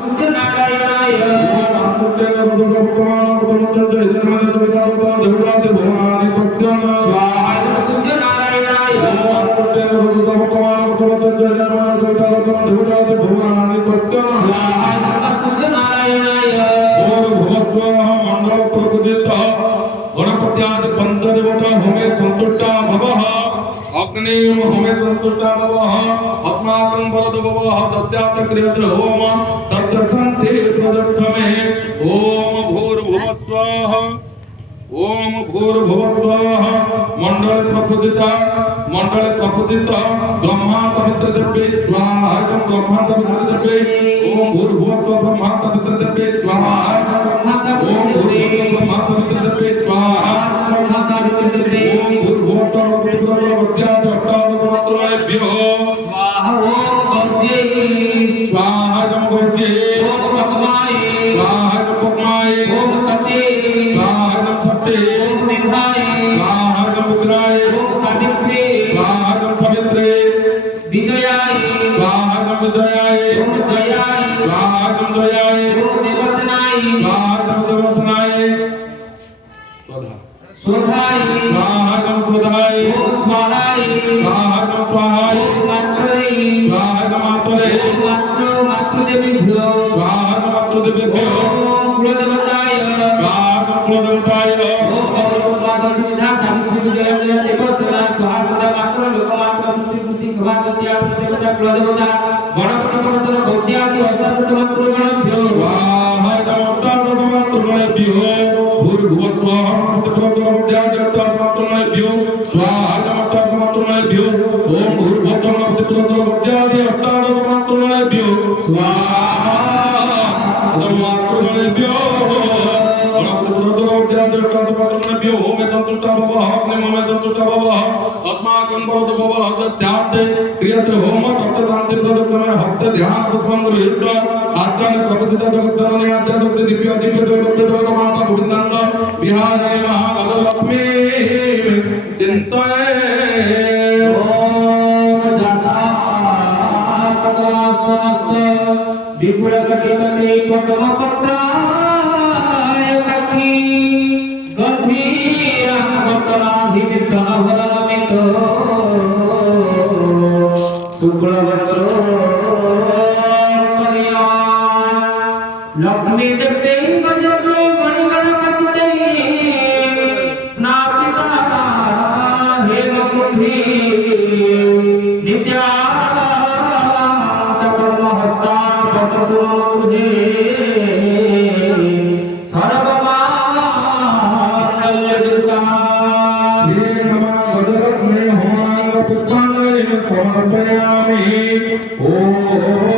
नारायणाय गणपत्यादि पंचदेवता होमे संतुष्टा भवः अग्नि होमे संतुष्टा भवः अस्माकं वरद भवः तस्यात् क्रियते होम तत्सन्ते प्रदक्षमे ओम भूर्भुवः स्वाहा ओम भूर्भुवः स्वाहा मंडल प्रपूजित ब्रह्मा सवित्र देवे स्वाहा ब्रह्मा सवित्र देवे ओम भूर्भुवः ब्रह्मा सवित्र देवे स्वाहा ओम ब्रह्मा सवित्र देवे स्वाहा ब्रह्मा सवित्र देवे ओम भूर्भुवः ब्रह्मत्रेभ्यो स्वाहा ओम गौजे स्वाहा गौजे ओम पद्माय स्वाहा पद्माय ओम सचे स्वाहा सचे ओम विद्याय स्वाहा विद्याय ओम सावित्रे स्वाहा सावित्रे विजयाय स्वाहा विजयाय ओम जयाय स्वाहा जयाय ओम देवसनाय स्वाहा देवसनाय स्वधा स्वधाय स्वाहा स्वधाय ओम स्वाहाय स्वाहा स्वाहाय मात्रे स्वाहा मात्रे मातृदेवेभ्यो स्वाहा मातृदेवेभ्यो ओम कुलदेवताय स्वाहा कुलदेवताय ओम सर्वसंविधा सावित्री विजय देवसना स्वाहा सदा मात्र लोकमात्र पुत्री भगवत्या देवता कुलदेवता गणपति परसन गौत्यादि अष्टादश मात्र गणभ्यो स्वाहा अष्टादश गणभ्यो भूर्भुवः स्वाहा गणपति मात्र गणभ्यो स्वाहा अष्टादश मात्र गणभ्यो ओम भूर्भुवः गणपति गौत्यादि अष्टादश मात्र गणभ्यो स्वाहा मात्र गणभ्यो गणपति होमे संतुष्टा भवः अग्नि होमे संतुष्टा भवः अस्माकं भवतु भवः तस्यात् क्रियते होम तत्सदान्ति प्रदक्षिणे हस्त ध्यान पुष्पं गृहीत्वा आस्तानि प्रपतित जगज्जननी आद्याशक्ति दिव्य देवमाता गोविन्दान्त विहारे महागजलक्ष्मी चिन्तये ओम दशास्तमस्तमस्त विपुलकटितटे पद्मपत्राय कक्षी गंभीरं वक्त्राभिविष्टनवरनमितो शुक्लवस्त्रो लक्ष्मी देवी गजलो गणगणपति स्नापिता हेमकुंभी नित्या सकलमहस्ता वसुमूर्धे समर्पयामि ओम